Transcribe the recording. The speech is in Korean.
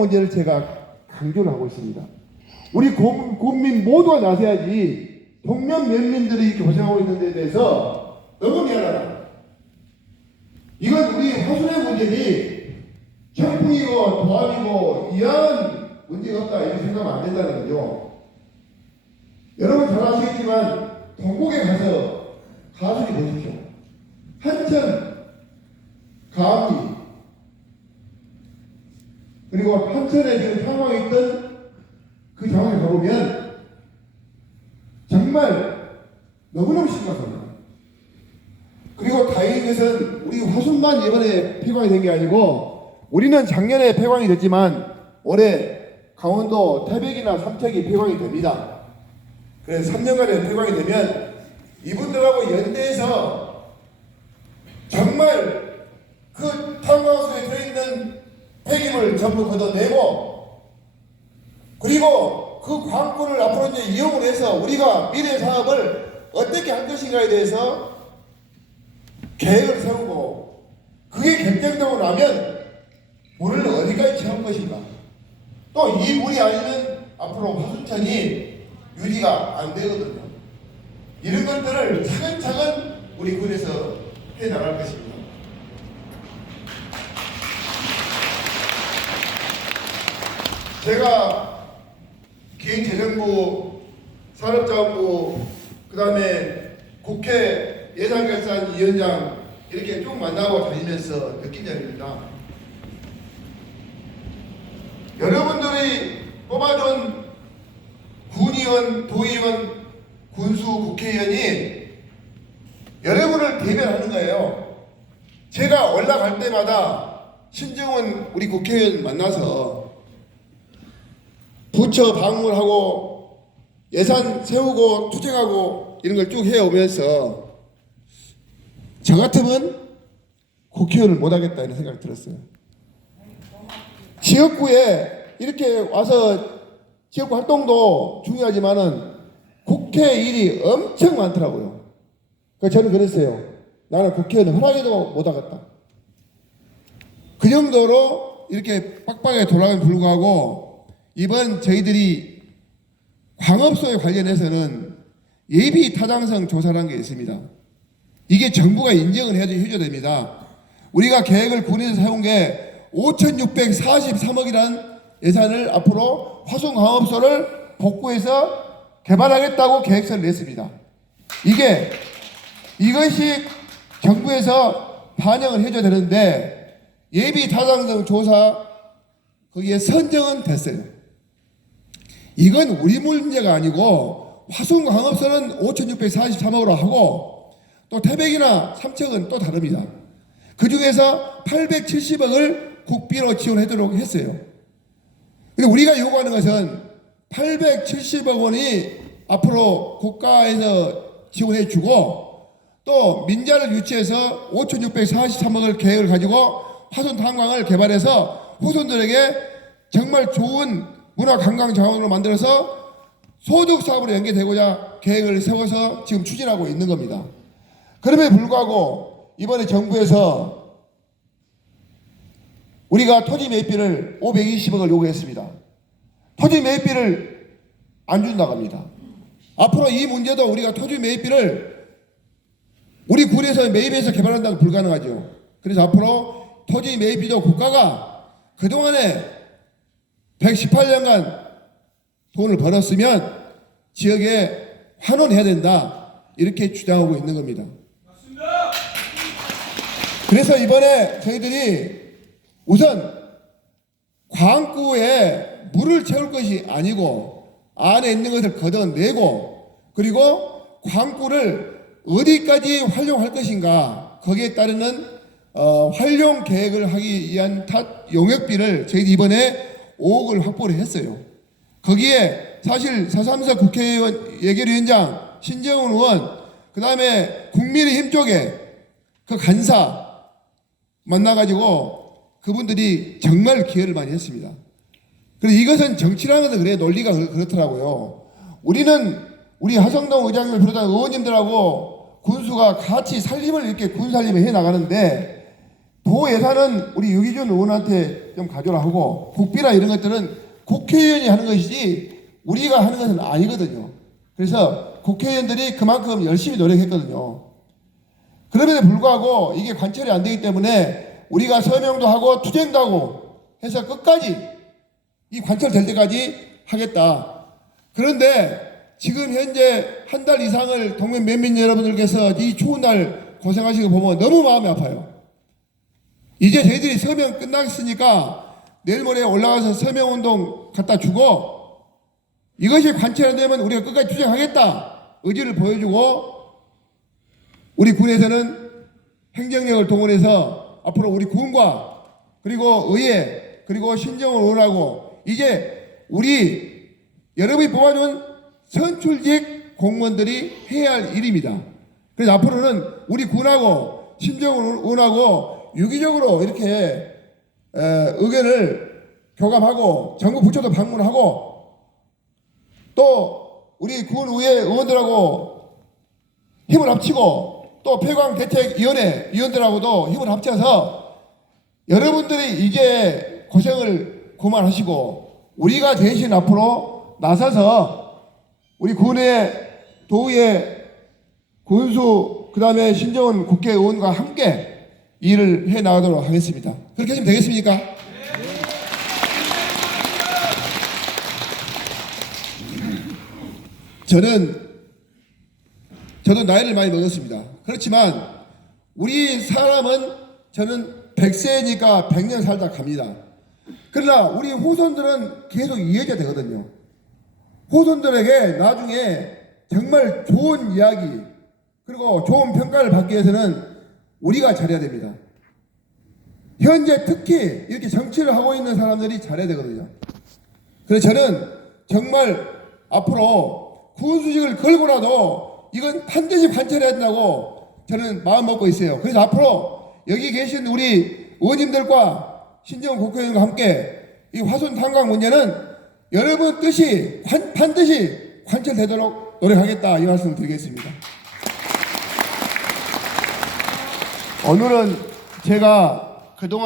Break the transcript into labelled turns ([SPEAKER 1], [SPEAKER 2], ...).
[SPEAKER 1] 문제를 제가 강조를 하고 있습니다. 우리 국- 국민 모두가 나서야지 동명 면민들이 고생하고 있는 데 대해서 너무 미안하다. 이건 우리 화순의 문제니 청풍이고 도합이고 이런 문제가 없다 이렇게 생각하면 안 된다는 거죠. 여러분 잘 아시겠지만 동국에 가서 가수리 보십시오. 한천, 가암리 그리고 한천에 지금 상황에 있던 그 상황에 가보면 정말 너무너무 심각합니다. 그리고 다행인 것은 우리 화순만 이번에 폐광이 된 게 아니고 우리는 작년에 폐광이 됐지만 올해 강원도 태백이나 삼척이 폐광이 됩니다. 그래서 3년간에 폐광이 되면 이분들하고 연대해서 정말 그 탄광수에 들어있는 폐기물 전부 걷어내고 그리고 그 광고를 앞으로 이제 이용을 해서 우리가 미래 사업을 어떻게 할 것인가에 대해서 계획을 세우고 그게 결정되고 나면 물을 어디까지 채울 것인가. 또 이 물이 아니면 앞으로 화순천이 유지가 안 되거든요. 이런 것들을 차근차근 우리 군에서 해 나갈 것입니다 제가 기획재정부, 산업자원부, 그 다음에 국회 예산결산위원장 이렇게 쭉 만나고 다니면서 느낀 점입니다. 여러분들이 뽑아준 군의원, 도의원, 군수, 국회의원이 여러분을 대변하는 거예요. 제가 올라갈 때마다 신정원 우리 국회의원 만나서 부처 방문하고 예산 세우고 투쟁하고 이런 걸 쭉 해오면서 저 같으면 국회의원을 못하겠다 이런 생각이 들었어요. 지역구에 이렇게 와서 지역구 활동도 중요하지만은 국회 일이 엄청 많더라고요. 그래서 저는 그랬어요. 나는 국회의원 허락해도 못하겠다. 그 정도로 이렇게 빡빡하게 돌아가면 불구하고 이번 저희들이 광업소에 관련해서는 예비 타당성 조사라는 게 있습니다. 이게 정부가 인정을 해야 해줘야 우리가 계획을 군에서 세운 게 5,643억이라는 예산을 앞으로 화순광업소를 복구해서 개발하겠다고 계획서를 냈습니다. 이게 이것이 정부에서 반영을 해줘야 되는데 예비 타당성 조사 거기에 선정은 됐어요. 이건 우리 문제가 아니고 화순 광업소는 5,643억으로 하고 또 태백이나 삼척은 또 다릅니다. 그 중에서 870억을 국비로 지원하도록 했어요. 근데 우리가 요구하는 것은 870억 원이 앞으로 국가에서 지원해 주고 또 민자를 유치해서 5,643억을 계획을 가지고 화순 탄광을 개발해서 후손들에게 정말 좋은 문화 관광 자원으로 만들어서 소득 사업으로 연계되고자 계획을 세워서 지금 추진하고 있는 겁니다. 그럼에도 불구하고 이번에 정부에서 우리가 토지 매입비를 520억을 요구했습니다. 토지 매입비를 안 준다고 합니다. 앞으로 이 문제도 우리가 토지 매입비를 우리 군에서 매입해서 개발한다는 건 불가능하죠. 그래서 앞으로 토지 매입비도 국가가 그동안에 118년간 돈을 벌었으면 지역에 환원해야 된다. 이렇게 주장하고 있는 겁니다. 그래서 이번에 저희들이 우선 광구에 물을 채울 것이 아니고 안에 있는 것을 걷어내고 그리고 광구를 어디까지 활용할 것인가 거기에 따르는 어, 활용 계획을 하기 위한 탓 용역비를 저희들이 이번에 5억을 확보를 했어요. 거기에 사실 사삼사 국회의원 예결위원장 신정훈 의원 그 다음에 국민의힘 쪽에 그 간사 만나가지고 그분들이 정말 기여를 많이 했습니다. 그래서 이것은 정치라는 것은 그래 논리가 그렇- 그렇더라고요. 우리는 우리 하성동 의장님을 비롯한 의원님들하고 군수가 같이 살림을 이렇게 군살림을 해 나가는데 도 예산은 우리 유기준 의원한테 좀 가져라 하고 국비나 이런 것들은 국회의원이 하는 것이지 우리가 하는 것은 아니거든요. 그래서 국회의원들이 그만큼 열심히 노력했거든요. 그럼에도 불구하고 이게 관철이 안 되기 때문에 우리가 서명도 하고 투쟁도 하고 해서 끝까지 이 관철될 때까지 하겠다. 그런데 지금 현재 한 달 이상을 동맹 면민 여러분들께서 이 추운 날 고생하시는 거 보면 너무 마음이 아파요. 이제 저희들이 서명 끝났으니까 내일 모레 올라가서 서명 운동 갖다 주고 이것이 관철이 되면 우리가 끝까지 투쟁하겠다 의지를 보여주고 우리 군에서는 행정력을 동원해서 앞으로 우리 군과 그리고 의회 그리고 신정을 원하고 이제 우리 여러분이 뽑아준 선출직 공무원들이 해야 할 일입니다. 그래서 앞으로는 우리 군하고 신정을 원하고 유기적으로 이렇게 에, 의견을 교감하고 전국 부처도 방문하고 또 우리 군의회 의원들하고 힘을 합치고 또 폐광 대책위원회 위원들하고도 힘을 합쳐서 여러분들이 이제 고생을 그만하시고 우리가 대신 앞으로 나서서 우리 군의 도의회 군수 그 다음에 신정은 국회의원과 함께 일을 해 나가도록 하겠습니다. 그렇게 하시면 되겠습니까? 저는 저도 나이를 많이 먹었습니다. 그렇지만 우리 사람은 저는 100세니까 100년 살다 갑니다. 그러나 우리 후손들은 계속 이해가 되거든요. 후손들에게 나중에 정말 좋은 이야기 그리고 좋은 평가를 받기 위해서는 우리가 잘해야 됩니다. 현재 특히 이렇게 정치를 하고 있는 사람들이 잘해야 되거든요. 그래서 저는 정말 앞으로 군수직을 걸고라도 이건 반드시 관철해야 된다고 저는 마음 먹고 있어요. 그래서 앞으로 여기 계신 우리 의원님들과 신정 국회의원과 함께 이 화순 탄광 문제는 여러분 뜻이 관- 반드시 관철되도록 노력하겠다 이 말씀 드리겠습니다. 오늘은 제가